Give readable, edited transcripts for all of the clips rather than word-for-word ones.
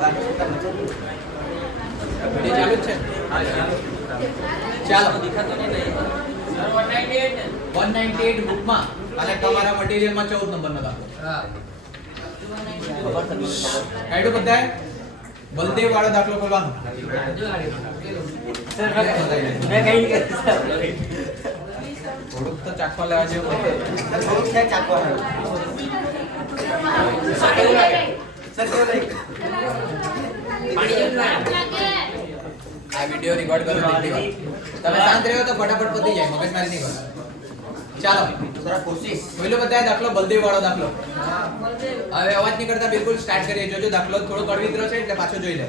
ચાલુ છે ચાલો દેખાતો નહીં 198 બુકમાં અને તમારા મટીરીયલમાં 14 નંબરનો દાખલો કાઢો બધાય બલદેવ વાળો દાખલો ખોલવાનો થોડુંક તો ચાખવા લેવા જેવું થોડુંક છે ચાખવા આ વિડિયો રેકોર્ડ કરો તમે શાંત રહ્યો તો ફટાફટ પતી જાય મગજમારી નહીં કરો ચાલો જરા કોશિશ પહેલો બતાય દાખલો બલદેવ વાળો દાખલો હવે અવાજ નહીં કરતા બિલકુલ સ્ટાર્ટ કરીએ જોજો દાખલો થોડો કડવીતરો છે એટલે પાછો જોઈ લે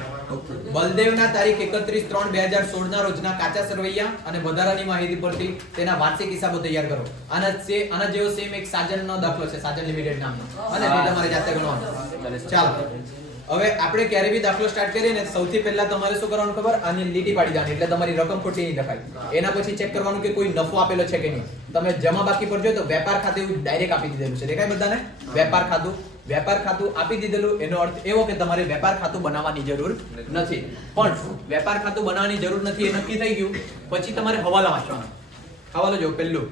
બલદેવના તારીખ 31/3/2016 ના રોજના કાચા સરવૈયા અને વધારાની માહિતી પરથી તેના વાર્ષિક હિસાબો તૈયાર કરો આના જેવો સેમ એક સાજનનો દાખલો છે સાજન લિમિટેડ નામનો અને તે તમારે જાતે ગણવાનો ચાલો હવે આપણે ક્યારે બી દાખલો સ્ટાર્ટ કરીએ ને સૌથી પહેલા તમારે શું કરવાનું ખબર આની લીટી પાડી દેવાની એટલે તમારી રકમ ખોટી નહીં લખાય એના પછી ચેક કરવાનું કે કોઈ નફો આપેલો છે કે નહીં તમે જમા બાકી પર જો તો વેપાર ખાતું ડાયરેક્ટ આપી દીધેલું છે દેખાય બધાને વેપાર ખાતું આપી દીધેલું એનો અર્થ એવો કે તમારે વેપાર ખાતું બનાવવાની જરૂર નથી પણ વેપાર ખાતું બનાવવાની જરૂર નથી એ નક્કી થઈ ગયું પછી તમારે હવાલો વાંચવાનો હવાલો જો પહેલું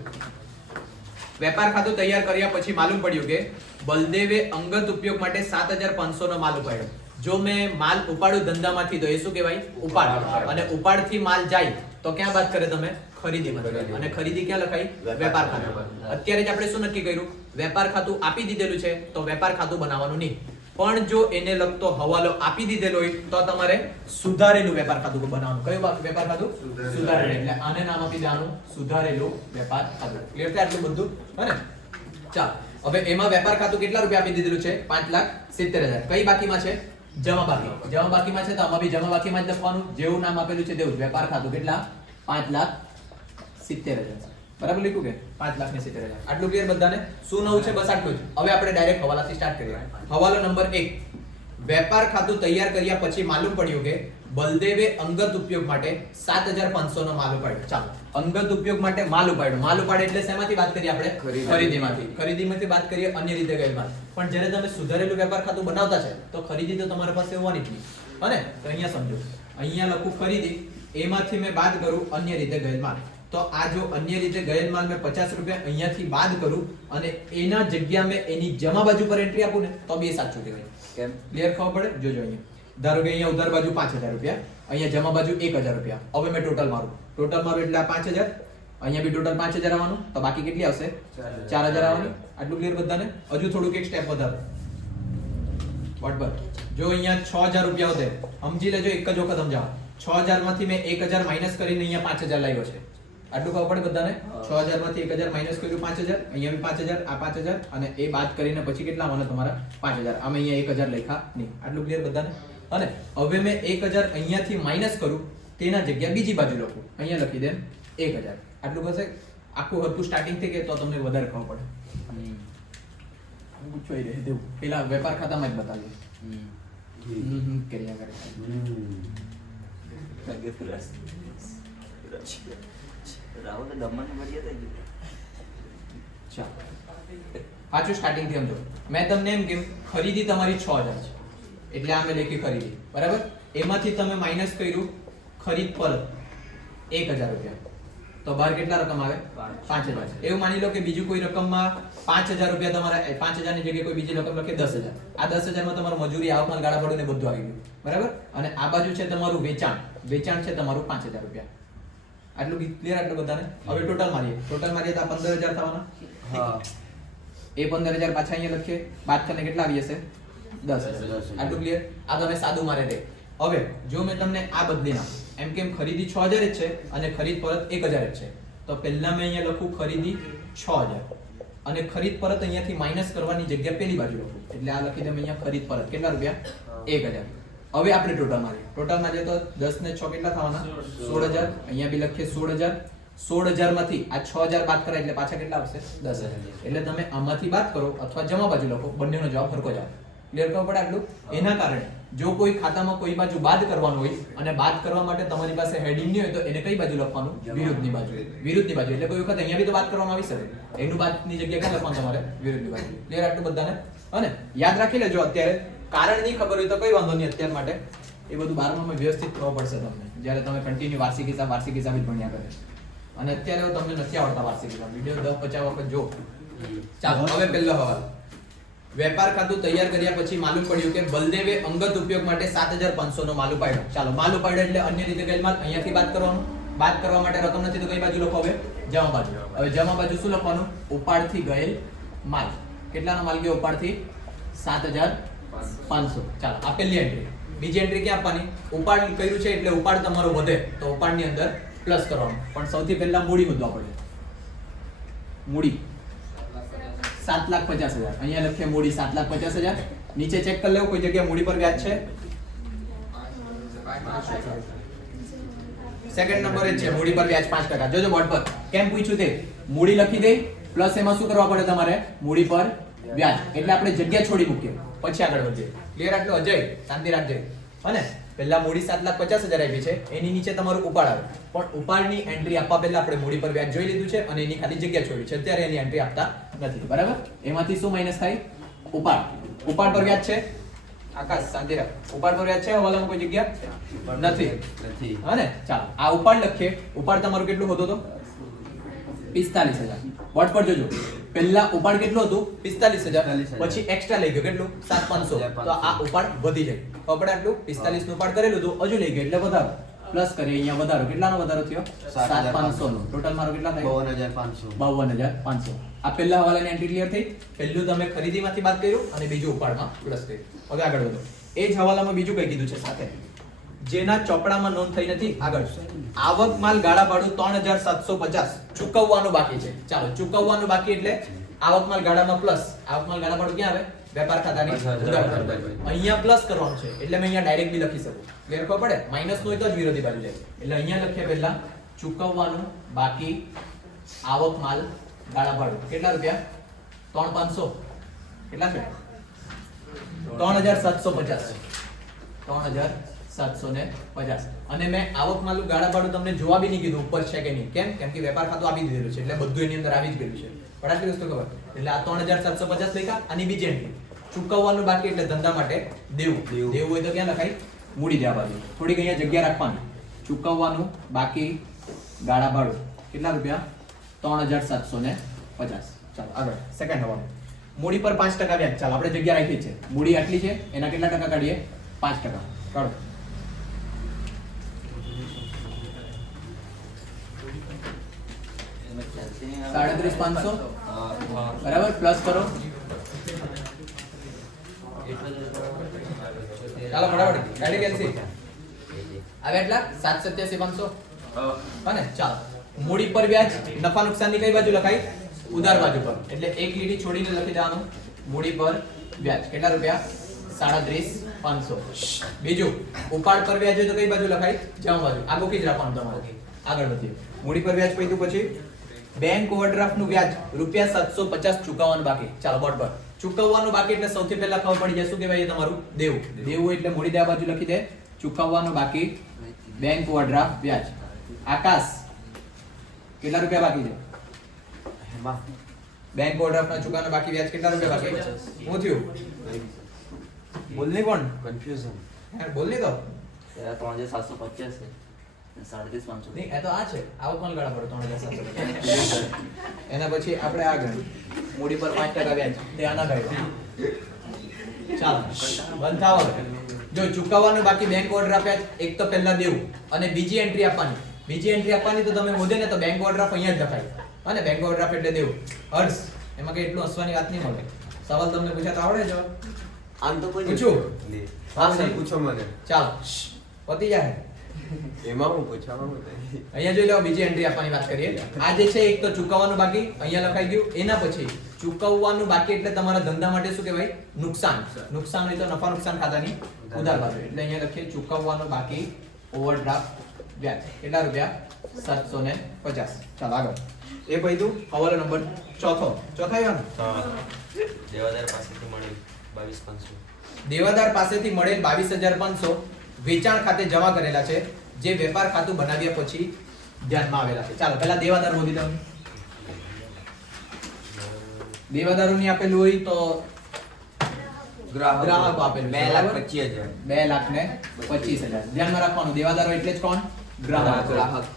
વેપાર ખાતું તૈયાર કર્યા પછી માલુમ પડ્યું કે બલદેવે અંગત ઉપયોગ માટે 7500 નો માલ ઉપાડ્યો જો મેં માલ ઉપાડું ધંધામાંથી તો એ શું કહેવાય ઉપાડ અને ઉપાડથી માલ જાય તો ક્યાં વાત કરે તમે ખરીદીમાં અને ખરીદી ક્યાં લખાય વેપાર ખાતું અત્યારે જ આપણે શું નક્કી કર્યું વેપાર ખાતું આપી દીધેલું છે તો વેપાર ખાતું બનાવવાનું નહીં પણ જો એને લગતો હવાલો આપી દીધેલો હોય તો તમારે સુધારેલું વેપાર ખાતું બનાવવાનું કયું વેપાર ખાતું સુધારેલું એટલે આને નામ આપી દેવાનું સુધારેલું વેપાર ખાતું ક્લિયર છે આટલું બધું હે ને ચાલો હવે એમાં વેપાર ખાતું કેટલા રૂપિયા આપી દીધેલું છે 5,70,000 કઈ બાકીમાં છે જમા બાકીમાં છે તો આમાં બી જમા બાકીમાં જ લખવાનું જેવું નામ આપેલું છે તેવું વેપાર ખાતું કેટલા 5,70,000 બરાબર લખ્યું કે 5,70,000 આટલું ક્લિયર બધાને શું નવું છે બસ આટલું જ હવે આપણે ડાયરેક્ટ હવાલાથી સ્ટાર્ટ કરીએ હવાલો નંબર 1 વેપાર ખાતું તૈયાર કર્યા પછી માલુમ પડ્યું કે બલદેવે અંગત ઉપયોગ માટે 7,500 નો માલ ઉપાડ્યો ચાલો અંગત ઉપયોગ માટે માલ ઉપાડે એટલે શેમાંથી વાત કરીએ આપણે ખરીદીમાંથી વાત કરીએ અન્ય રીતે ગયેલ માલ પણ જ્યારે તમે સુધારેલું વેપાર ખાતું બનાવતા છે તો ખરીદી તો તમારા પાસે હોવાની જ નહીં અને તો અહીંયા સમજો અહીંયા લખું ખરીદી એમાંથી મેં બાદ કરું અન્ય રીતે ગયેલ માલ તો આ જો અન્ય રીતે ગયેલ માલ મેં 50 રૂપિયા અહીંયાથી બાદ કરું અને એના જગ્યા મેં એની જમા બાજુ પર એન્ટ્રી આપું ને તો બી સાચું કહેવાય કેમ ક્લિયર ખબર પડે જોજો અહીંયા ધારો કે અહીંયા ઉધાર બાજુ 5,000 રૂપિયા અહીંયા જમા બાજુ 1,000 રૂપિયા હવે મેં ટોટલ મારું એટલે 5,000 અહીંયા બી ટોટલ 5,000 આવવાનું તો બાકી કેટલી આવશે 4,000 આવવાની આટલું ક્લિયર બધાને હજુ થોડુંક એક સ્ટેપ વધારો બરાબર જો અહીંયા 6,000 રૂપિયા હોતે સમજી લેજો એક જ વખત સમજાવો 6,000 માંથી મેં 1,000 માઈનસ કરીને અહીંયા 5,000 લાવ્યો છે આટલું ખબર પડે બધાને 6,000 માંથી 1,000 માઈનસ કર્યું 5,000 અહીંયા બી 5,000 આ 5,000 અને એ બાદ કરીને પછી કેટલા આવવાના તમારા 5,000 આમે અહીંયા 1,000 લખ્યા નહીં આટલું ક્લિયર બધાને અને હવે મેં 1,000 અહીંયાથી માઈનસ કરું તેના જગ્યા બીજી બાજુ લખું અહીંયા લખી દે 1,000 આટલું બસ આખું હરકું સ્ટાર્ટિંગ થી કે તો તમને વધારે ખબર પડે પૂછોઈ રહે દેવું પેલા વેપાર ખાતામાં જ બતાવ્યું કર્યા કરે રાહુલ દમણ મર્યાદા થઈ ગઈ ચાલ પાછું સ્ટાર્ટિંગ થી સમજો મેં તમને એમ કેમ ખરીદી તમારી 6,000 છે એટલે આ મેં લખી ખરીદી બરાબર એમાંથી તમે માઈનસ કર્યું ખરીદ પરત 1,000 રૂપિયા તો બહાર કેટલા રકમ આવે 5,000 એવું માની લો કે બીજું કોઈ રકમમાં 5,000 રૂપિયા તમારા 5,000 ની જગ્યાએ કોઈ બીજી રકમ લખે 10,000 આ 10,000 માં તમારું મજૂરી આવકમાં ગાળા ભાડું ને બધું આવી ગયું બરાબર અને આ બાજુ છે તમારું વેચાણ છે તમારું 5,000 રૂપિયા આટલું ક્લિયર આટલું બધાને હવે ટોટલ મારીએ તો આ 15,000 થવાના હા એ 15,000 પાછા અહીંયા લખીએ બાદ કરીને કેટલા આવી જશે 10,000 આટલું ક્લિયર આ તમે સાદું મારે દે હવે જો મેં તમને આ બદલી નાખું એમ કેમ ખરીદી 6,000 જ છે અને ખરીદ પરત 1,000 જ છે તો પહેલા મેં અહીંયા લખું ખરીદી 6,000 અને ખરીદ પરત અહીંયાથી માઈનસ કરવાની જગ્યા પેલી બાજુ લખું એટલે આ લખી દઉં અહીંયા ખરીદ પરત કેટલા રૂપિયા 1,000 હવે આપણે ટોટલ મારીએ તો 10 ને 6 કેટલા થવાના 16,000 અહીંયા બી લખીએ 16,000 માંથી આ 6,000 બાદ કરાય એટલે પાછા કેટલા આવશે 10,000 એટલે તમે આમાંથી બાદ કરો અથવા જમા બાજુ લખો બંનેનો જવાબ સરખો જ આવે ક્લિયર ખબર પડે આટલું એના કારણે જો કોઈ ખાતામાં કોઈ બાજુ બાદ કરવાનું હોય અને બાદ કરવા માટે તમારી પાસે હેડિંગ નહીં હોય તો એને કઈ બાજુ લખવાનું વિરુદ્ધની બાજુ એટલે કોઈ વખત અહીંયા બી તો બાદ કરવામાં આવી શકે એનું બાદની જગ્યાએ ક્યાં લખવાનું તમારે વિરુદ્ધની બાજુ ક્લિયર આટલું બધાને અને યાદ રાખી લેજો અત્યારે કારણ નહીં ખબર હોય તો કઈ વાંધો નહીં અત્યાર માટે, એ બધું 12માં વ્યવસ્થિત ખબર પડશે તમને જ્યારે તમે કન્ટિન્યુ વાર્ષિક હિસાબ જ ભણ્યા કરે. અને અત્યારે તમને નથી આવડતા વાર્ષિક હિસાબ, વિડિયો 10-50 વખત જો. ચાલો હવે પહેલો સવાલ. વેપાર ખાતું તૈયાર કર્યા પછી માલુમ પડ્યું કે બલદેવે અંગત ઉપયોગ માટે 7500 નો માલ ઉપાડ્યો. ચાલો માલ ઉપાડ્યો એટલે અન્ય રીતે ગયેલ માલ અહીંયાથી બાદ કરવાનું. બાદ કરવા માટે રકમ નથી તો કઈ બાજુ લખો? હવે જમા બાજુ. હવે જમા બાજુ શું લખવાનું? ઉપાડથી ગયેલ માલ. કેટલાનો માલ ગયો ઉપાડથી? 7500. ચાલો આ પહેલી એન્ટ્રી. બીજી એન્ટ્રી ક્યાં આપવાની? ઉપાડ કર્યું છે એટલે ઉપાડ તમારો વધે તો ઉપાડની અંદર પ્લસ કરવાનું. પણ સૌથી પહેલા મૂડી મુદ્દા પડે. મૂડી 7,50,000. અહીંયા લખીએ મૂડી 7,50,000. નીચે ચેક કરી લેવું કોઈ જગ્યાએ મૂડી પર વ્યાજ છે? સેકન્ડ નંબર જ છે, મૂડી પર વ્યાજ 5%. જોજો બોર્ડ પર કેમ પૂછ્યું તે. મૂડી લખી દે પ્લસ એમાં શું કરવા પડે તમારે? મૂડી પર વ્યાજ. એટલે આપણે જગ્યા છોડી મૂકીએ પછી આગળ વધીએ. ક્લિયર? આટલું અજય શાંતિ રાખજે. અને પહેલા મૂડી 7,50,000 આપી છે, એની નીચે તમારું ઉપાડ આવે. પણ ઉપાડની એન્ટ્રી આપવા પહેલા આપણે મૂડી પર વ્યાજ જોઈ લીધું છે અને એની ખાલી જગ્યા છોડી છે. અત્યારે એની એન્ટ્રી આપતા નથી. બરાબર? એમાંથી શું માઈનસ થાય? ઉપાડ. ઉપાડ પર વ્યાજ છે? આકાશ શાંતિ રાખ. ઉપાડ પર વ્યાજ છે હવાલામાં કોઈ જગ્યા નથી. હા ને? ચાલો આ ઉપાડ લખીએ. ઉપાડ તમારું કેટલું હતું તો? 45,000. વોટ પર જોજો. પહેલા ઉપાડ કેટલું હતું? 45,000. પછી એક્સ્ટ્રા લઈ ગયો કેટલું? 7,500. તો આ ઉપાડ વધી જાય. આપણે આટલું 45 નું ઉપાડ કરેલું હતું, હજુ લઈ ગયો એટલે વધારો. પ્લસ કરીએ અહીંયા વધારો. કેટલાનો વધારો થયો? 7,500 નો. ટોટલ મારો કેટલા થાય? 52,500. આ પહેલા હવાલાની એન્ટ્રી ક્લિયર થઈ. પહેલું તમે ખરીદીમાંથી બાદ કર્યું અને બીજું ઉપાડમાં પ્લસ કર્યું. હવે આગળ વધો. એ જ હવાલામાં બીજું કઈ કીધું છે સાથે? જેના ચોપડામાં નોંધ થઈ નથી. આગળ આવક માલ ગાળા ભાડું 3,750 ચૂકવવાનું બાકી છે. ચાલો ચૂકવવાનું બાકી એટલે આવક માલ ગાળામાં પ્લસ. આવક માલ ગાળા ભાડું ક્યાં આવે? વેપાર ખાતાની ઉધાર. અહીંયા પ્લસ કરવાનું છે એટલે મેં અહીંયા ડાયરેક્ટ બી લખી શકું. ક્લિયર ખબર પડે? માઈનસ નો હોય તો જ વિરોધી બાજુ જાય. એટલે અહીંયા લખીએ પહેલા ચૂકવવાનું બાકી આવક માલ ગાળા ભાડું. કેટલા રૂપિયા? 3,500. કેટલા છે? 3,750. 3,750. અને મેં આવક માલ ગાળા ભાડું તમને જોવા બી નહીં કીધું ઉપર છે કે નહીં. કેમ? કેમ કે વેપાર ખાતું આપી દીધેલું છે એટલે બધું એની અંદર આવી જ ગયેલું છે. પણ આટલી વસ્તુ ખબર. એટલે આ 3,750 લખ્યા. આની બીજી એન્ટ્રી ચૂકવવાનું બાકી એટલે ધંધા માટે દેવું. દેવું હોય તો ક્યાં લખાય? મૂડી દેવા બાજુ. થોડીક અહીંયા જગ્યા રાખવાની. ચૂકવવાનું બાકી ગાળા ભાડું કેટલા રૂપિયા? 3,750. ચાલો આગળ સેકન્ડ હવાનું. મૂડી પર 5% વ્યાજ. ચાલો આપણે જગ્યા રાખી છે. મૂડી આટલી છે, એના કેટલા ટકા કાઢીએ? 5%. કાઢો. $3,500 બરાબર. પ્લસ કરો. ચાલો ફટાફટ ગાડી કેન્સલ. આવે એટલા 7,87,500. અને ચાલો મૂડી પર વ્યાજ નફા નુકસાનની કઈ બાજુ લખાય? ઉધાર બાજુ પર. એટલે એક લીટી છોડીને લખી દેવાનું મૂડી પર વ્યાજ. કેટલા રૂપિયા? 37,500. બીજું ઉપાડ પર વ્યાજ હોય તો કઈ બાજુ લખાય? જમા બાજુ. આ ગોકી જ રાખવાનું તમારે. આગળ વધીએ. મૂડી પર વ્યાજ પૈતું પછી બેંક ઓવરડ્રાફ્ટ નું વ્યાજ ₹750 ચૂકવવાનું બાકી. ચાલો બોર્ડ પર ચૂકવવાનું બાકી એટલે સૌથી પહેલા ખબર પડી જાય શું કહેવાય? તમારું દેવું. દેવું એટલે મૂડી દેવા બાજુ લખી દે. ચૂકવવાનું બાકી બેંક ઓવરડ્રાફ્ટ વ્યાજ. આકાશ કેટલા રૂપિયા બાકી છે? બેંક ઓવરડ્રાફ્ટ ના ચૂકવવાનું બાકી વ્યાજ કેટલા રૂપિયા બાકી? શું થયું? બોલ નહીં કોણ? કન્ફ્યુઝન. યાર બોલ નહીં તો. 3,750 છે. 3,500. નહીં એ તો આ છે. આવક માલ ગાળા ભાડું 3,750. એના પછી આપણે આગળ મૂડી પર 5% વ્યાજ. તે આના ગાળા. ચાલો બંધ થાવ. જો ચૂકવવાનું બાકી બેંક ઓવરડ્રાફ્ટ વ્યાજ એક તો પહેલા દેવું અને બીજી એન્ટ્રી આપવાની. બીજી એન્ટ્રી આપવાની તો તમે હોદે ને તો બેંક ઓવરડ્રાફ્ટ અહીંયા જ લખાય. અને બેંક ઓવરડ્રાફ્ટ એટલે દેવું. હર્ષ એમાં કઈ એટલું હસવાની વાત નહીં મળે. સવાલ તમને પૂછ્યા તો આવડે જ. આમ તો કોઈ પૂછું? હા સર પૂછો મને. ચાલો પતી જાય. એમાં હું પૂછવામાં હું થાય? અહીંયા જોઈ લો બીજી એન્ટ્રી આપવાની વાત કરીએ. આ જે છે એક તો ચૂકવવાનું બાકી અહીંયા લખાઈ ગયું. એના પછી ચૂકવવાનું બાકી એટલે તમારા ધંધા માટે શું કહેવાય? નુકસાન. નુકસાન હોય તો નફા નુકસાન ખાતાની ઉધાર બાજુ. એટલે અહીંયા લખીએ ચૂકવવાનું બાકી ઓવરડ્રાફ્ટ વ્યાજ. કેટલા રૂપિયા? 750. ચાલો આગળ. એ પૈતું હવાલો નંબર ચોથો. ચોથા આવ્યો ને? દેવાદાર પાસેથી મળેલ 22,500. દેવાદાર પાસેથી મળેલ 22,500 વેચાણ ખાતે જમા કરેલા છે જે વેપાર ખાતું બનાવ્યા પછી ધ્યાનમાં આવેલા છે. ચાલો પહેલા દેવાદાર શોધી દઉં. દેવાદારોની આપેલું હોય તો ગ્રાહકો આપેલું છે, બરાબર? 2,25,000. 2,25,000 ધ્યાનમાં રાખવાનું. દેવાદારો એટલે જ કોણ? ગ્રાહક.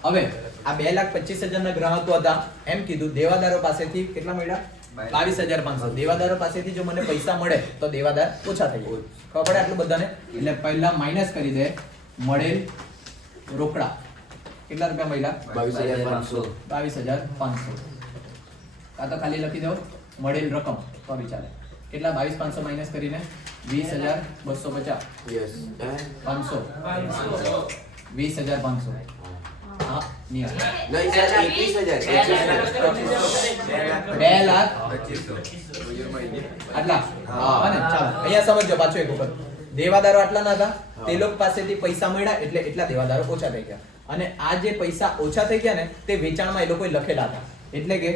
હવે આ 2,25,000 ના ગ્રાહકો હતા એમ કીધું. દેવાદારો પાસેથી કેટલા મળ્યા? 22,500. દેવાદારો પાસેથી જો મને પૈસા મળે તો દેવાદાર ઓછા થઈ જાય. ખબર પડે આટલું બધાને? એટલે પહેલા માઇનસ કરી દે મળેલ રોકડા. કેટલા રૂપિયા મળ્યા? 22,500. 22,500. આ તો ખાલી લખી દો મળેલ રકમ તો બી ચાલે. કેટલા? 22,500 માઇનસ કરીને 20,250. Yes. 500 20,500. હા નિયર. નહીં સર, 21,000. 2,25,000 આટલા. હા ને ચાલો અહીંયા સમજો પાછો એક વખત. દેવાદારો આટલા ના હતા, તે લોકો પાસેથી પૈસા મળ્યા એટલે એટલા દેવાદારો ઓછા થઈ ગયા. અને આ જે પૈસા ઓછા થઈ ગયા ને તે વેચાણમાં એ લોકોએ લખેલા હતા. એટલે કે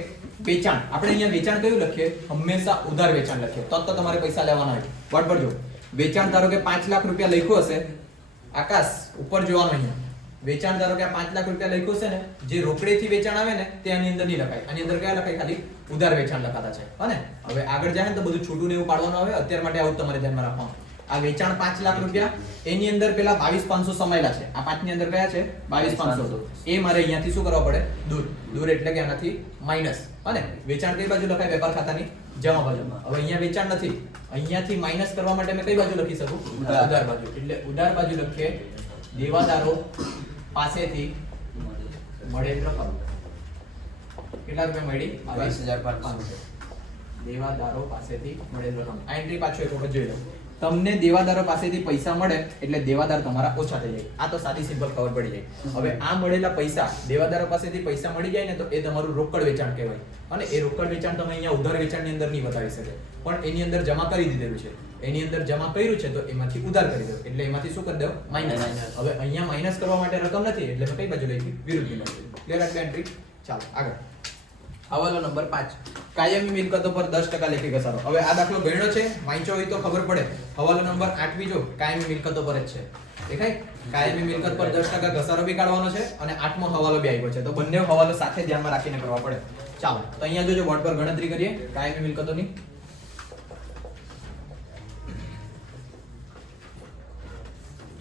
વેચાણ, આપણે અહીંયા વેચાણ કયું લખીએ? હંમેશા ઉધાર વેચાણ લખીએ. તો તમારે પૈસા લેવાના હોય. બરાબર જો વેચાણ ધારો કે 5 લાખ રૂપિયા લખ્યું હશે, આકાશ ઉપર જોવાનું અહીંયા. વેચાણ ધારો કે 5 લાખ રૂપિયા લખ્યું છે ને, જે રોકડેથી વેચાણ આવે ને તે આની અંદર નહીં લખાય. આની અંદર કયા લખાય? ખાલી ઉધાર વેચાણ લખાતા છે. હને હવે આગળ જાય ને તો બધું છૂટું ને એવું પાડવાનું આવે. અત્યાર માટે આવું તમારે ધ્યાનમાં રાખવાનું. આ વેચાણ 5 લાખ રૂપિયા, એની અંદર પેલા 22,500 સમાયેલા છે. આ 5 ની અંદર કયા છે? 22,500. એ મારે અહીંયાથી શું કરવા પડે? દૂર એટલે કે આનાથી માઈનસ. હને વેચાણ કઈ બાજુ લખાય? વેપાર ખાતાની જમા બાજુ. હવે અહીંયા વેચાણ નથી, અહીંયાથી માઈનસ કરવા માટે મેં કઈ બાજુ લખી શકું? ઉધાર બાજુ. એટલે ઉધાર બાજુ લખીએ દેવાદારો પાસેથી મળેલ રકમ. કેટલા રૂપિયા મળી? 22,500. દેવાદારો પાસેથી મળેલ રકમ. આ એન્ટ્રી પાછો એક વખત જોઈ લો. તમને દેવાદારો પાસેથી પૈસા મળે એટલે દેવાદાર તમારા ઓછા થઈ જાય. આ તો સાદી સિમ્પલ ખબર પડી જાય. હવે આ મળેલા પૈસા, દેવાદારો પાસેથી પૈસા મળી જાય ને તો એ તમારું રોકડ વેચાણ કહેવાય. અને એ રોકડ વેચાણ તમે અહીંયા ઉધાર વેચાણની અંદર નહીં બતાવી શકે, પણ એની અંદર જમા કરી દીધેલું છે. એની અંદર જમા કર્યું છે તો એમાંથી ઉધાર કરી દો. એટલે એમાંથી શું કરી દો? માઈનસ. હવે અહીંયા માઈનસ કરવા માટે રકમ નથી એટલે મેં કઈ બાજુ લખી? વિરુદ્ધની બાજુ. ક્લિયર આટલી એન્ટ્રી? ચાલો આગળ. હવાલો નંબર 5. કાયમી મિલકતો પર 10% લેખી ઘસારો. હવે આ દાખલો ગણ્યો છે, વાંચ્યો હોય તો ખબર પડે. હવાલો નંબર 8 બી જો કાયમી મિલકતો પર જ છે. દેખાય? કાયમી મિલકત પર 10% ઘસારો બી કાઢવાનો છે અને 8મો હવાલો બી આવ્યો છે. તો બંને હવાલો સાથે ધ્યાનમાં રાખીને કરવા પડે. ચાલો તો અહીંયા જોજો બોર્ડ પર ગણતરી કરીએ કાયમી મિલકતોની.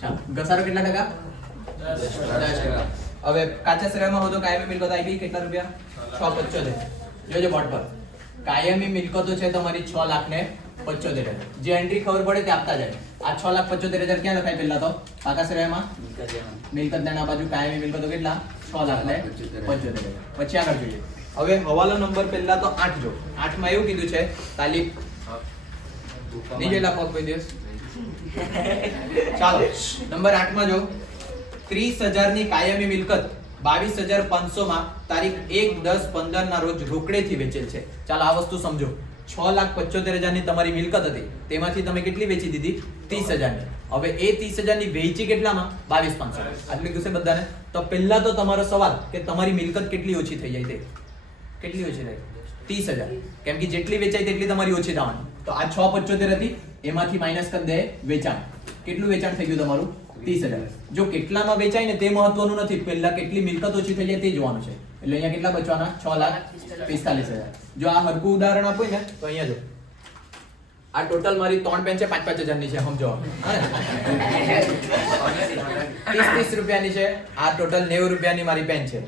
ચાલો ઘસારો કેટલા ટકા? 10%. હવે કાચા શ્રેયમાં હોય તો કાયમી મિલકત આવી કેટલા રૂપિયા? 6,75. જોજો બોર્ડ પર. કાયમી મિલકતો છે તમારી 6,75,000. જે એન્ટ્રી ખબર પડે તે આપતા જાય. આ 6,75,000 ક્યાં લખાય? પહેલા તો કાચા શ્રેયમાં મિલકત દેના બાજુ કાયમી મિલકતો કેટલા? 6,75,000. પછી આગળ જોઈએ. હવે હવાલો નંબર પહેલા તો 8 જો. 8 માં એવું કીધું છે તાલીમ નહીં જોયેલા પગ કોઈ દિવસ. ચાલો નંબર 8 માં જો 30,000 ની કાયમી મિલકત 22,500 માં તારીખ 1/10/15 ના રોજ રોકડેથી વેચેલ છે. ચાલો આ વસ્તુ સમજો. 6,75,000 ની તમારી મિલકત હતી, તેમાંથી તમે કેટલી વેચી દીધી? 30,000 ની. હવે એ 30,000 ની વેચી કેટલામાં? 22,500. આટલી ગુસ્સે બધાને. તો પહેલા તો તમારો સવાલ કે તમારી મિલકત કેટલી ઓછી થઈ જાય? તે કેટલી ઓછી થાય? 30,000. કેમ કે જેટલી વેચાય તેટલી તમારી ઓછી થવાની. તો આ 6,75 હતી, એમાંથી માઈનસ કરી દે વેચાણ. કેટલું વેચાણ થઈ ગયું તમારું? 30,000. જો કેટલામાં વેચાય ને તે મહત્વનું નથી, પહેલા કેટલી મિલકત ઓછી થઈ જાય તે જોવાનું છે. એટલે અહીંયા કેટલા બચવાના? 6,45,000. જો આ હરકું ઉદાહરણ આપું ને તો અહીંયા જો આ ટોટલ મારી 3 પેન છે 5,000 ની છે. સમજો 30 રૂપિયાની છે. આ ટોટલ 90 રૂપિયાની મારી પેન છે,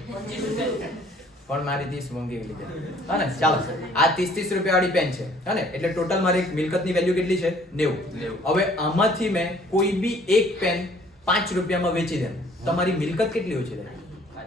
પણ મારી 30 મોંઘી લીધી. હા ને ચાલો આ 30 રૂપિયા વાળી પેન છે. હા ને એટલે ટોટલ મારી મિલકતની વેલ્યુ કેટલી છે? 90. હવે આમાંથી મેં કોઈ બી એક પેન 5 રૂપિયામાં વેચી દે, તમારી મિલકત કેટલી ઓછી થાય?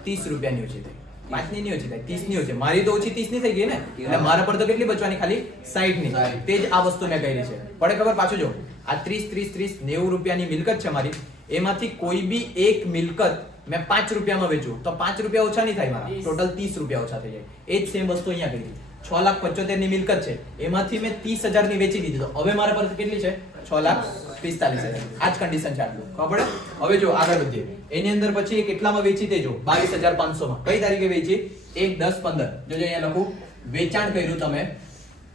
30 રૂપિયાની ઓછી થાય. 5 ની નહીં ઓછી થાય, 30 ની ઓછી. મારી તો ઓછી 30 ની થઈ ગઈ ને, એટલે મારા પર તો કેટલી બચવાની? ખાલી 60 ની. તે જ આ વસ્તુ મેં કરી છે. પડે ખબર? પાછું જો આ 30 90 રૂપિયાની મિલકત છે મારી, એમાંથી કોઈ બી એક મિલકત મેં 5 રૂપિયામાં વેચું તો 5 રૂપિયા ઓછા નહીં થાય મારા, ટોટલ 30 રૂપિયા ઓછા થઈ જાય. એ જ સેમ વસ્તુ અહીંયા કરી. 6,75,000 ની મિલકત છે, એમાંથી મેં 30,000 ની વેચી દીધી, તો હવે મારા પર કેટલી છે? 6,45,000. આ જ કન્ડિશન છે આટલું. ખબર પડે? હવે જો આગળ વધીએ. એની અંદર પછી કેટલામાં વેચી તે જો 22,500 માં. કઈ તારીખે વેચી? 1/10/15. જોજો અહીંયા લખું વેચાણ કર્યું તમે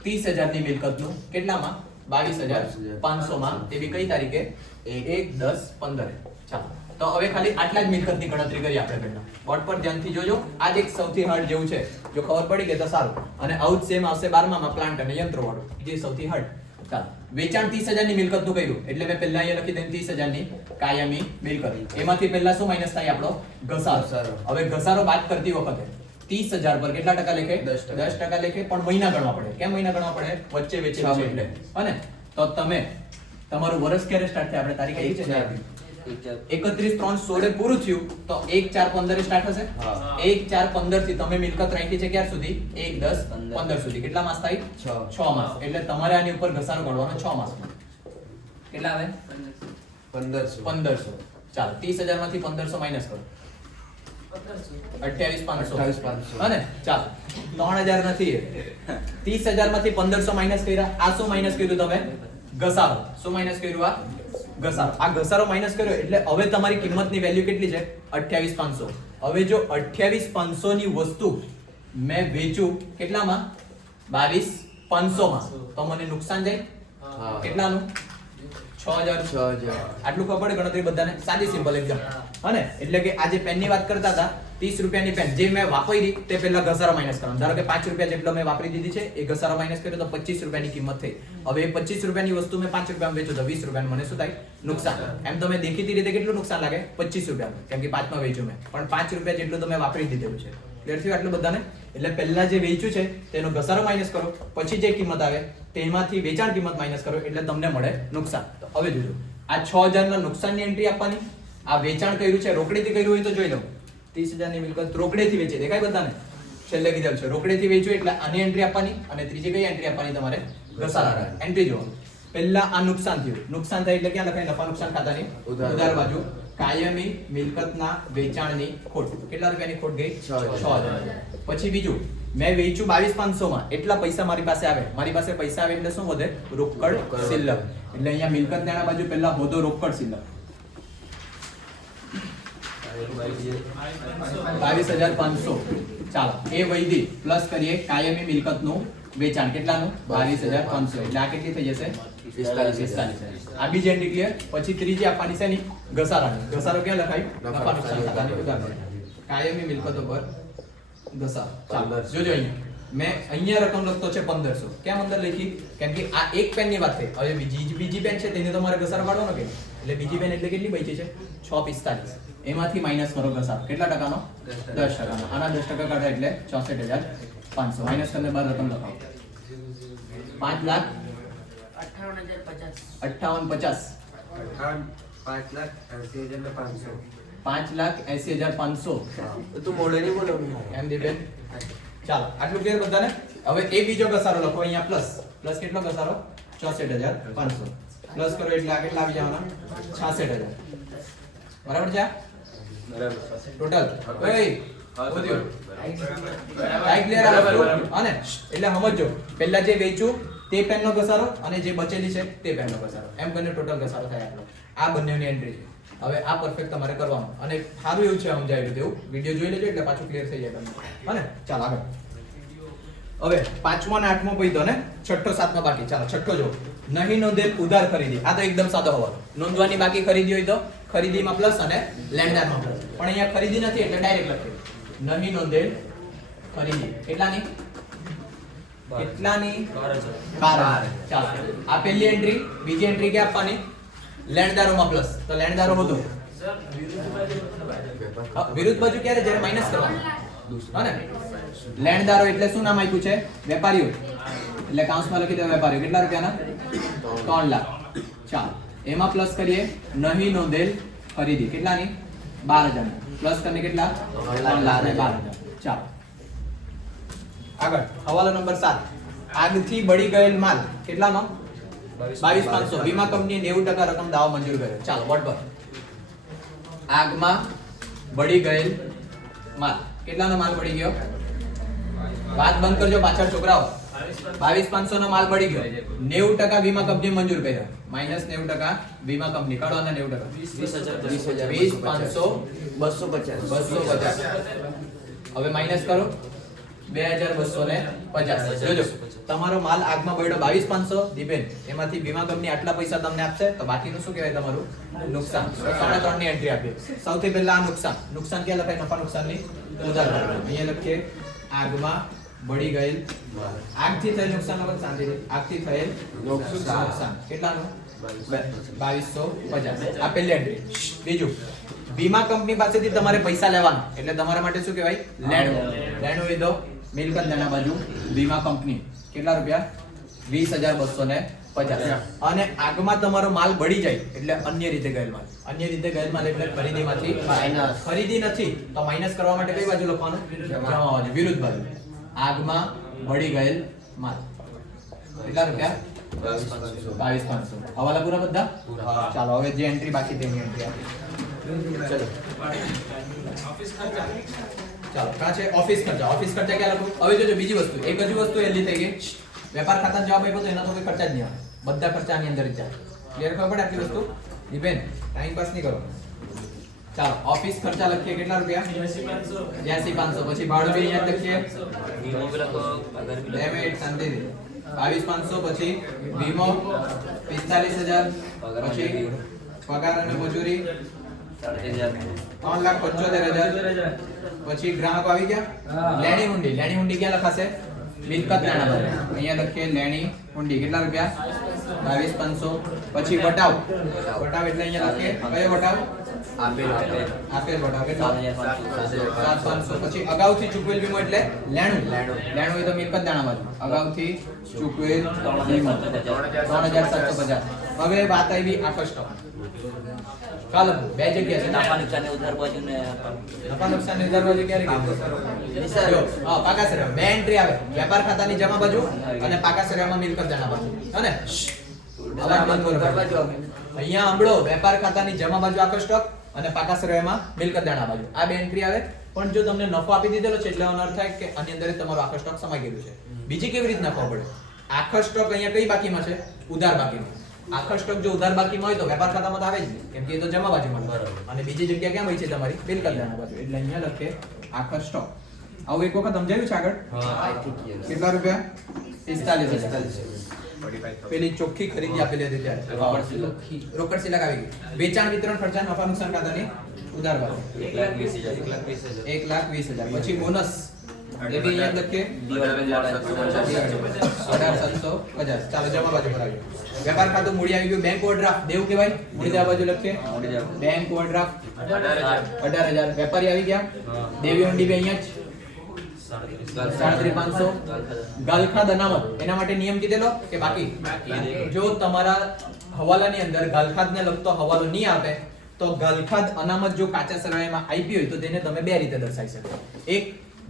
30,000 ની મિલકતનું. કેટલામાં? 22,500 માં. તે બી કઈ તારીખે? 1/10/15. ચાલો તો હવે ખાલી આટલા જ મિલકતની ગણતરી કરી આપણે પહેલા. બોર્ડ પર ધ્યાનથી જોજો. આ જ એક સૌથી હાર્ડ જેવું છે. જો ખબર પડી ગઈ તો સારું. અને આઉટ સેમ આવશે 12માં પ્લાન્ટ અને યંત્રો વાળું, જે સૌથી હાર્ડ. ચાલો વેચાણ 30,000 ની મિલકત નું કર્યું એટલે મેં પહેલા અહીંયા લખી દીધું 30,000 ની કાયમી મિલકત. એમાંથી પહેલા શું માઈનસ થાય આપણો ઘસારો. હવે ઘસારો બાદ કરતી વખતે 30,000 પર કેટલા ટકા લેખે? 10% લેખે. પણ મહિના ગણવા પડે. કેમ મહિના ગણવા પડે? વચ્ચે વેચે છે એટલે. હને? તો તમે તમારું વર્ષ ક્યારે સ્ટાર્ટ થાય? આપણે તારીખ આવી છે 31/3/16 પૂરું થયું તો 1/4/15 સ્ટાર્ટ થશે. 1/4/15 થી તમે મિલકત રાખી છે ક્યાર સુધી? 1/10/15 સુધી. કેટલા માસ થાય? 6 માસ. એટલે તમારે આની ઉપર ઘસારો કાઢવાનો 6 માસમાં. કેટલા આવે? 1500. ચાલો 30,000 માંથી 1500 માઈનસ કરો. 28,500. હને? ચાલો 3000 નથી. 30,000 માંથી 1500 માઈનસ કર્યા. આ શું માઈનસ કર્યું તમે? ઘસારો. શું માઈનસ કર્યું? આ ઘસારો. આ ઘસારો માઈનસ કર્યો એટલે હવે તમારી કિંમતની વેલ્યુ કેટલી છે? 28,500. હવે જો 28,500 ની વસ્તુ મેં વેચું કેટલામાં? 22,500 માં, તો મને નુકસાન જાય. કેટલાનું? 6,000. આટલું ખબર પડે ગણતરી બધાને? સાદી સિમ્પલ એકદમ. હને? એટલે કે આ જે પેનની વાત કરતા હતા 30 રૂપિયાની પેન જે મેં વાપરી તે પહેલા ઘસારો માઈનસ કરવાનો. ધારો કે 5 રૂપિયા જેટલો મેં વાપરી દીધી છે, એ ઘસારો માઈનસ કર્યો તો 25 રૂપિયાની કિંમત થઈ. હવે એ 25 રૂપિયાની વસ્તુ મેં 5 રૂપિયામાં વેચું તો 20 રૂપિયાનું મને શું થાય? નુકસાન. એમ તમે દેખીતી રીતે કેટલું નુકસાન લાગે? 25 રૂપિયાનું, કેમ કે 5 માં વેચ્યું મેં, પણ 5 રૂપિયા જેટલું તો મેં વાપરી દીધેલું છે. ક્લિયર થયું આટલું બધાને? એટલે પહેલા જે વેચ્યું છે તેનો ઘસારો માઈનસ કરો, પછી જે કિંમત આવે તેમાંથી વેચાણ કિંમત માઈનસ કરો એટલે તમને મળે નુકસાન. તો હવે જોજો, આ 6,000 ના નુકસાનની એન્ટ્રી આપવાની. આ વેચાણ કર્યું છે રોકડેથી કર્યું હોય તો જોઈ લો. 30,000 ની મિલકત રોકડેથી વેચી, દેખાય બધાને? છેલ્લે કીધેલું છે રોકડેથી વેચ્યું એટલે આની એન્ટ્રી આપવાની, અને ત્રીજી કઈ એન્ટ્રી આપવાની? તમારે ઘસારા એન્ટ્રી જોવો. પહેલા આ નુકસાન થયું. નુકસાન થાય એટલે ક્યાં લખાય? નફા નુકસાન ખાતાની ઉધાર બાજુ. કાયમી મિલકતના વેચાણની ખોટ. કેટલા રૂપિયાની ખોટ ગઈ? 6,000. પછી બીજું, મેં વેચ્યું 22,500 માં, એટલા પૈસા મારી પાસે આવે. મારી પાસે પૈસા આવે એટલે શું વધે? રોકડ શિલ્લક. એટલે અહીંયા મિલકત નાણા બાજુ પહેલા હોદો રોકડ શિલ્લક 22,500. ચાલો એ વૈધી પ્લસ કરીએ કાયમી મિલકતનું વેચાણ. કેટલાનું? 22,500. એટલે આ કેટલી થઈ જશે? 45,000. આ બીજી એન્ટ્રી ક્લિયર. પછી ત્રીજી આપવાની છે ની ઘસારાની. ઘસારો ક્યાં લખાય? નફા નુકસાન ખાતાની ઉધાર. કાયમી મિલકતો પર ઘસારો. ચાલો જોજો અહીંયા મેં અહીંયા રકમ લખતો છે 1500. કેમ અંદર લખી? કેમ કે આ એક પેનની વાત થઈ. હવે બીજી પેન છે તેને તો મારે ઘસારો કાઢવાનો કે, એટલે બીજી પેન એટલે કેટલી બચી છે? 6,45. એમાંથી માઈનસ કરો ઘસારો. કેટલા ટકાનો? 10%. આના 10% કાઢો એટલે 64,500. માઈનસ કરીને બાર રકમ લખાવો. 5,58,50. 5,80,500. તું મોડે નહીં બોલવાનું. એમ દીપેન. ચાલો આટલું ક્લિયર બધાને? હવે એ બીજો ઘસારો લખો અહીંયા પ્લસ. પ્લસ કેટલો ઘસારો? 64,500. પ્લસ કરો એટલે આ કેટલા આવી જવાના? 66,000. બરાબર છે? ટોટલ વધ્યું. કાઈ ક્લિયર આ વસ્તુ? અને એટલે સમજો, પહેલા જે વેચ્યું તે પેનનો ઘસારો અને જે બચેલી છે તે પેનનો ઘસારો, એમ કરીને ટોટલ ઘસારો થાય આપણો. આ બંનેની એન્ટ્રી છે. હવે આ પરફેક્ટ તમારે કરવાનું, અને સારું એવું છે સમજાયેલું તેવું. વિડિયો જોઈ લેજો એટલે પાછું ક્લિયર થઈ જાય તમને. હને? ચાલ આગળ. હવે 5મો અને 8મો પૈદો ને 6ઠ્ઠો 7મો બાકી. ચાલો 6ઠ્ઠો જો. નહીં નોંધેલ ઉધાર ખરીદી. આ તો એકદમ સાદો હવાલો. નોંધવાની બાકી ખરીદી હોય તો ખરીદીમાં પ્લસ અને લેણદારમાં પ્લસ. પણ અહીંયા ખરીદી નથી એટલે ડાયરેક્ટ લખીએ. નહીં નોંધેલ ખરીદી. કેટલાની? 12,000. ચાલો આ પહેલી એન્ટ્રી. બીજી એન્ટ્રી કે આપવાની? લેણદારોમાં પ્લસ. તો લેણદારો હતો વિરુદ્ધ બાજુ ક્યારે? જ્યારે માઈનસ કરવાનું. હને? લેણદારો એટલે શું નામ આપ્યું છે? વેપારીઓ. એટલે કાઉન્સમાં લખી દો વેપારીઓ. કેટલા રૂપિયાના? 3 લાખ. ચાલો એમાં પ્લસ કરીએ નહીં નોંધેલ ખરીદી. કેટલાની? 12,000. પ્લસ કરીને કેટલા? 3 લાખ અને 12,000. ચાલો આગળ હવાલો નંબર 7. આગથી બળી ગયેલ માલ. કેટલાનો? 22,500. વીમા કંપનીએ 90% રકમ દાવો મંજૂર કર્યો. ચાલો વોટ પર આગમાં બળી ગયેલ માલ. કેટલાનો માલ બળી ગયો? વાત બંધ કરજો પાછળ છોકરાઓ. 22,500 નો માલ બળી ગયો. 90% વીમા કંપની મંજૂર કર્યા. માઈનસ 90% વીમા કંપની. કાઢો આના 90%. 20,500 250. હવે માઈનસ કરો 2,250. જોજો તમારો માલ આગમાં બળ્યો 22,500 દીપેન. એમાંથી વીમા કંપની આટલા પૈસા તમને આપશે તો બાકીનું શું કહેવાય તમારું? નુકસાન. 3.5 ની એન્ટ્રી આપીએ. સૌથી પહેલા આ નુકસાન. નુકસાન ક્યાં લખાય? નફા નુકસાનની ઉધાર. અહીંયા લખીએ આગમાં બળી ગયેલ આગથી થયેલ નુકસાન વગર શાંતિથી આગથી થયેલ નુકસાન કેટલાનું 2250 આ પહેલી એન્ટ્રી. બીજું વીમા કંપની પાસેથી તમારે પૈસા લેવાના એટલે તમારા માટે શું કહેવાય લેણું વિધો મિલકત લેણા બાજુ વીમા કંપની કેટલા રૂપિયા 20250 અને આગમાં તમારો માલ બળી જાય એટલે અન્ય રીતે ગયેલ માલ એટલે ખરીદીમાંથી માઇનસ. ખરીદી નથી તો માઇનસ કરવા માટે કઈ બાજુ લખવાનું જમા બાજુ વિરુદ્ધ બાજુ. આગમાં બળી ગયેલ માલ કેટલા રૂપિયા 22500 હવાલા પૂરા બધા ચાલો હવે જે એન્ટ્રી બાકી તેની એન્ટ્રી આપી ચલો ચાલો ક્યાં છે ઓફિસ ખર્ચા ક્યાં લખું હવે જોજો બીજી વસ્તુ એક હજુ વસ્તુ એલી થઈ ગઈ વેપાર ખાતાનો જવાબ આપ્યો તો એના તો કોઈ ખર્ચા જ નહીં આવે બધા ખર્ચા આની અંદર જ જાય ક્લિયર ખબર પડે આટલી વસ્તુ દીપેન ટાઈમ પાસ નહીં કરો ચાલો ઓફિસ ખર્ચા લખીએ કેટલા રૂપિયા 82500 પછી ભાડું બી અહીંયા લખીએ ડેમેટ શાંતિથી 22500 પછી વીમો 45000 પછી પગાર અને મજૂરી 3,75,000 પછી ગ્રાહકો આવી ગયા લેણી હુંડી ક્યાં લખાશે મિલકત લેણા બાજુ અહીંયા લખીએ લેણી હુંડી કેટલા રૂપિયા 22500 પછી વટાવ એટલે અહીંયા લખીએ કયો વટાવ આપેલ વટાવ કેટલા 7,500 પછી અગાઉથી ચૂકવેલ વીમો એટલે લેણું હોય તો મિલકત લેણા બાજુ અગાઉથી ચૂકવેલ વીમો 3,750 હવે વાત આવી આકર્ષક ચાલો બે જગ્યા છે નફા નુકસાન ની ઉધાર બાજુ ને નફા નુકસાન ની ઉધાર બાજુ ક્યારે કીધું હા પાકા સરેમાં બે એન્ટ્રી આવે વેપાર ખાતાની જમા બાજુ અને પાકા સરેમાં મિલકત દેણા બાજુ હને અવાજ બંધ કરો અહીંયા સાંભળો વેપાર ખાતાની જમા બાજુ આખો સ્ટોક અને પાકા સરેમાં મિલકત દેણા બાજુ આ બે એન્ટ્રી આવે પણ જો તમને નફો આપી દીધેલો છે એટલે એનો અર્થ થાય કે આની અંદર તમારો આખો સ્ટોક સમાઈ ગયેલું છે બીજી કેવી રીત નફો પડે આખો સ્ટોક અહીંયા કઈ બાકીમાં છે ઉધાર બાકીમાં આખો સ્ટોક જો ઉધાર બાકીમાં હોય તો વેપાર ખાતામાં તો આવે જ નહીં કેમ કે એ તો જમા બાજુમાં અને બીજી જગ્યા ક્યાં હોય છે તમારી મિલકત લેણા બાજુ એટલે અહીંયા લખે આખો સ્ટોક આવું એક વખત સમજાયું છે આગળ કેટલા રૂપિયા 45,000 પેલી ચોખ્ખી ખરીદી આપેલી હતી ત્યારે રોકડ સિલક આવી ગઈ વેચાણ વિતરણ ખર્ચા નફા નુકસાન ખાતાની ઉધાર બાજુ 1,20,000 પછી બોનસ એ બી અહીંયા લખીએ 18,750 ચાલો જમા બાજુ પર આવ્યું વેપાર ખાતું મૂડી આવી ગયું બેંક ઓવરડ્રાફ્ટ દેવું કહેવાય મૂડી દેવા બાજુ લખીએ બેંક ઓવરડ્રાફ્ટ 18,000 વેપારી આવી ગયા દેવી હુંડી બી અહીંયા જ 3,500 ગાલખાદ અનામત એના માટે નિયમ કીધેલો કે બાકી જો તમારા હવાલાની અંદર ગાલખાદને લગતો હવાલો નહીં આપે તો ગાલખાદ અનામત જો કાચા સરવાળામાં આપી હોય તો તેને તમે બે રીતે દર્શાવી શકો એક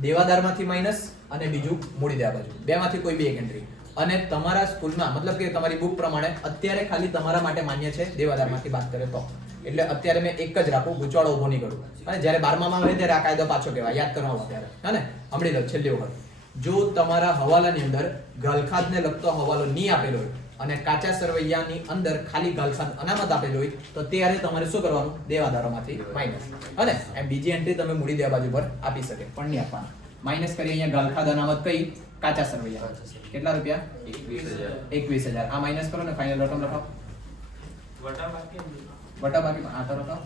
દેવાદારમાંથી માઈનસ અને બીજું મૂડી દેવા બાજુ બેમાંથી કોઈ બી એક એન્ટ્રી અને તમારા સ્કૂલમાં મતલબ કે તમારી બુક પ્રમાણે અત્યારે ખાલી તમારા માટે માન્ય છે દેવાદારમાંથી વાત કરે તો એટલે અત્યારે મેં એક જ રાખું ગુચવાડો ઉભો નહીં કરું અને જ્યારે 12મામાં હોય ત્યારે આ કાયદો પાછો કહેવાય યાદ કરવાનો ત્યારે હે ને સાંભળી લો છેલ્લી વખત જો તમારા હવાલાની અંદર ગાલખાદને લગતો હવાલો નહીં આપેલો હોય અને કાચા સરવૈયાની અંદર ખાલી ગાલખાદ અનામત આપેલો હોય તો ત્યારે તમારે શું કરવાનું દેવાદારોમાંથી માઈનસ અને એમ બીજી એન્ટ્રી તમે મૂડી દેવા બાજુ પર આપી શકે પણ નહીં આપવાના માઈનસ કરી અહીંયા ગાલખાદ અનામત કઈ કાચા સરવૈયા કેટલા રૂપિયા 21,000 આ માઈનસ કરો ને ફાઇનલ રકમ લખાવો વટા બાકી આ તો લખાવો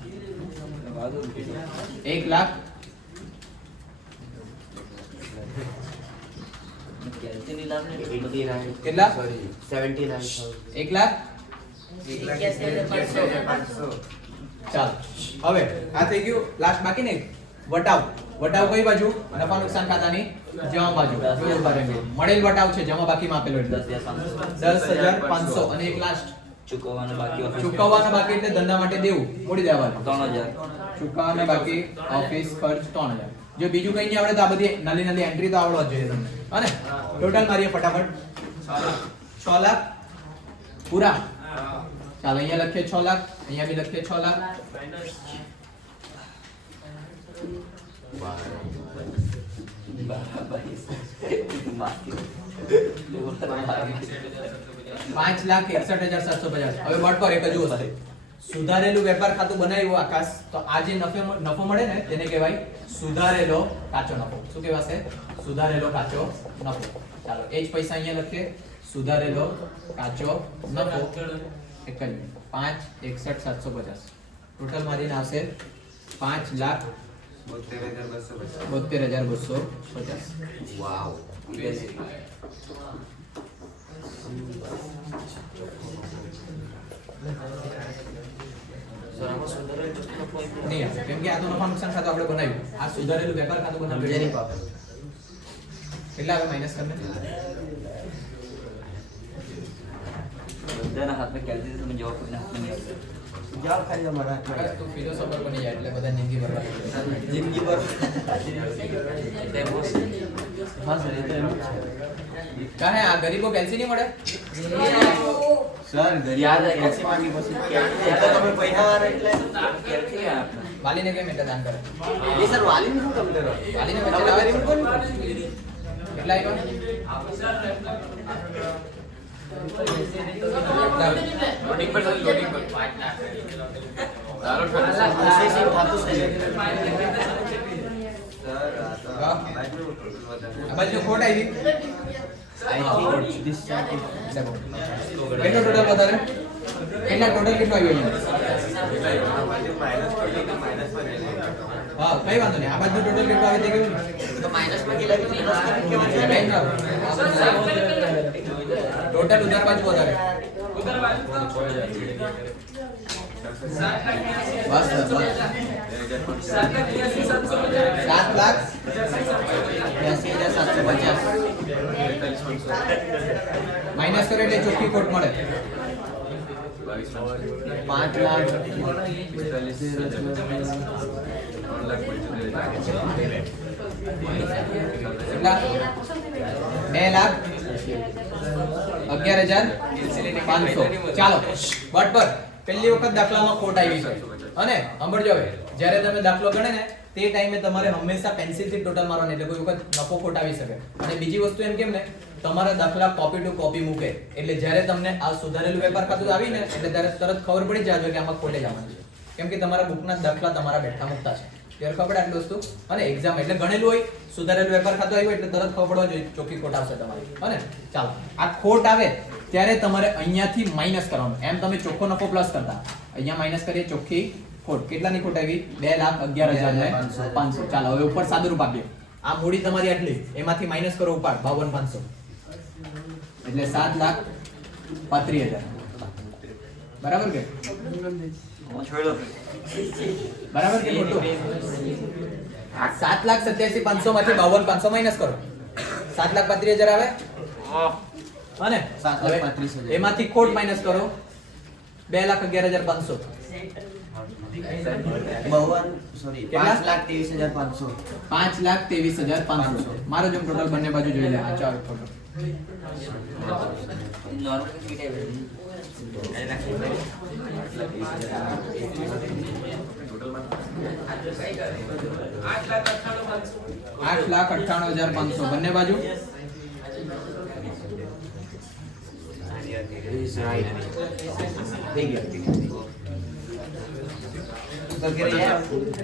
1 લાખ કેટલા 1 લાખ ચાલો હવે આ થઈ ગયું લાસ્ટ બાકી નહીં વટાવ કઈ બાજુ નફા નુકસાન ખાતાની જમા બાજુ જો ઉભા રહેજો મળેલ વટાવ છે જમા બાકીમાં આપેલો એટલે 10,500 અને એક લાસ્ટ ચૂકવવાના બાકી એટલે ધંધા માટે દેવું મૂડી દેવાનું 3,000 ચૂકવવાના બાકી ઓફિસ ખર્ચ 3,000 જો બીજું કઈ નહીં આવડે તો આ બધી નાની એન્ટ્રી તો આવડવા જોઈએ તમને હને ટોટલ મારીએ ફટાફટ 6 લાખ પૂરા ચાલો અહીંયા લખીએ 6 લાખ અહીંયા બી લખીએ 6 લાખ 5,61,750 હવે બટ પર એક હજુ હશે સુધારેલું વેપાર ખાતું બનાવ્યું આકાશ તો આ જે નફો મળે ને તેને કહેવાય સુધારેલો કાચો નફો શું કહેવાશે સુધારેલો કાચો નફો ચાલો એ જ પૈસા અહીંયા લખીએ સુધારેલો કાચો નફો એક જ મિનિટ 5,61,750 ટોટલ મારીને આવશે 5,61,750 72,250. વાવ નહીં આવે. કેમ કે આ તો નફા નુકસાન ખાતું આપણે બનાવ્યું. આ સુધારેલું વેપાર ખાતું બનાવ્યું. જેની પાસે કેટલા આવે માઇનસ કરને? બધાના હાથમાં કેલ્ક્યુલેટર તમે જવાબ કોઈના હાથમાં નહીં આવશે. જાઓ ખાલી અમારા બસ તું ફિલોસોફર બની જાય એટલે બધા જિંદગી ભરવા જિંદગી પર હા સર એ તો એમ જ છે કાહે આ ગરીબો કેલ્સી નહીં મળે? સર યાદ દરિયા આવે. કેસી માંગી પછી એટલે તમે પૈસા વાળા એટલે કેલ્ક્યુલેટર આપણે વાલીને કેમ એટલે દાન કરે? એ સર વાલીને શું કામ કરો વાલીને વચ્ચે તમે લાવે ગરીબ છે? કોણ? કેટલા આવ્યા? લોડિંગ પર પ્રોસેસિંગ થતું છે સર આ બાજુ ખોટ આવી. આઈ થિંક ધીસ કેટલો ટોટલ વધારે? કેટલા ટોટલ કેટલો આવ્યો અહીંયા? હા કઈ વાંધો નહીં. આ બાજુ ટોટલ કેટલો આવે તે કેવું ને? તો માઈનસમાં કેટલા પ્લસ કેવા છે કઈ ના આવે. ટોટલ ઉધાર બાજુ વધારે. બસ બસ બસ. 7,82,750 માઇનસ કરે એટલે ચોખ્ખી ખોટ મળે. 2,11,500. ચાલો વટ પર પહેલી વખત દાખલામાં ખોટ આવી છે અને સાંભળજો હવે જ્યારે તમે દાખલો ગણે ને તે ટાઈમે તમારે હંમેશા પેન્સિલથી ટોટલ મારવાનું એટલે કોઈ વખત નફો ખોટ આવી શકે. અને બીજી વસ્તુ એમ કેમ ને તમારા દાખલા કોપી ટુ કોપી મૂકે એટલે જ્યારે તમને આ સુધારેલું વેપાર ખાતું આવીને એટલે ત્યારે તરત ખબર પડી જાય કે આમાં ખોટે જવાનું છે. કેમ કે તમારા બુકના દાખલા તમારા બેઠા મૂકતા છે. ત્યારે ખબર પડે આટલી વસ્તુ. અને એક્ઝામ એટલે ગણેલું હોય સુધારેલું વેપાર ખાતું આવ્યું એટલે તરત ખબર પડવા જોઈએ ચોખ્ખી ખોટ આવશે તમારી. અને ચાલો આ ખોટ આવે ત્યારે તમારે અહીંયાથી માઈનસ કરવાનું. એમ તમે ચોખ્ખો નફો પ્લસ કરતા અહીંયા માઈનસ કરીએ ચોખ્ખી ખોટ. કેટલાની ખોટ આવી? 2,11,500. ચાલો હવે ઉપર સાદું રૂપ આપીએ. આ મૂડી તમારી આટલી એમાંથી માઈનસ કરો ઉપાડ 52,500 એટલે 7,35,000. બરાબર કે? બરાબર કે ખોટું? 7,87,500 માંથી 52,500 માઈનસ કરો 7,35,000 આવે. અને 7,35,000. એમાંથી ખોટ માઈનસ કરો 2,11,500. 5,23,500 5,23,500. મારો જેમ ટોટલ બંને બાજુ જોઈ લે. આ ચાલો ટોટલ નોર્મલ કેટલી ટાઈપ 8,98,500 બંને બાજુ. થઈ ગયા તો કે યાર